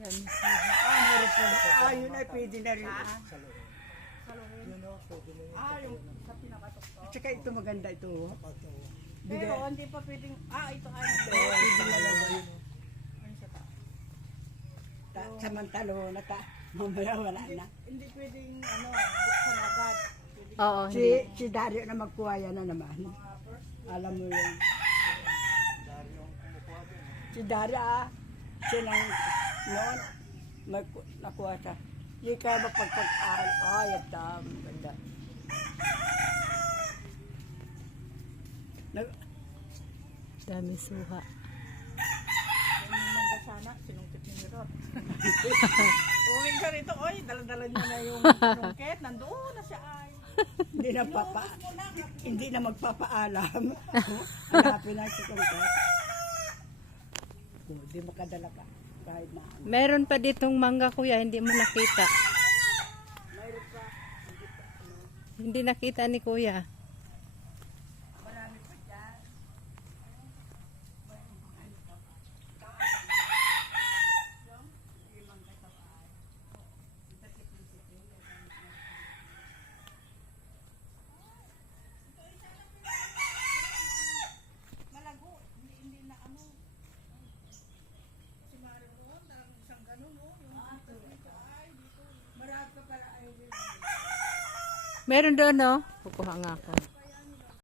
Meron po. Yun ay pwede na rin. Sa loob. Yun o, pwede na yun. Yung sa pinakatuktok. Tsaka ito maganda ito. Kapag o. Pero hindi pa pwedeng, ito ay. Pwede na lang. Ayun sa taas. Samantalo na mamaya wala na. Hindi pwedeng, buksan agad. Oo. Si Dario na magkuha yan na naman. Alam mo yun. Dario ang kumukuha din. Si Dario siya lang noon nakuha siya. Hindi kaya mapagpag-ahal. Yan ganda. Dami suha. Yung mangga sana, sinungkit ni Mirot. Uwi ka rito, dala-dala niya na yung sinungkit. Nandoon na siya ay. Hindi na magpapaalam. Hanapin na si Tungkot. Hindi makadala ka. Kahit na. Meron pa ditong mangga kuya, hindi mo nakita. Hindi nakita ni kuya. Meron doon, no? Kukuha nga ako.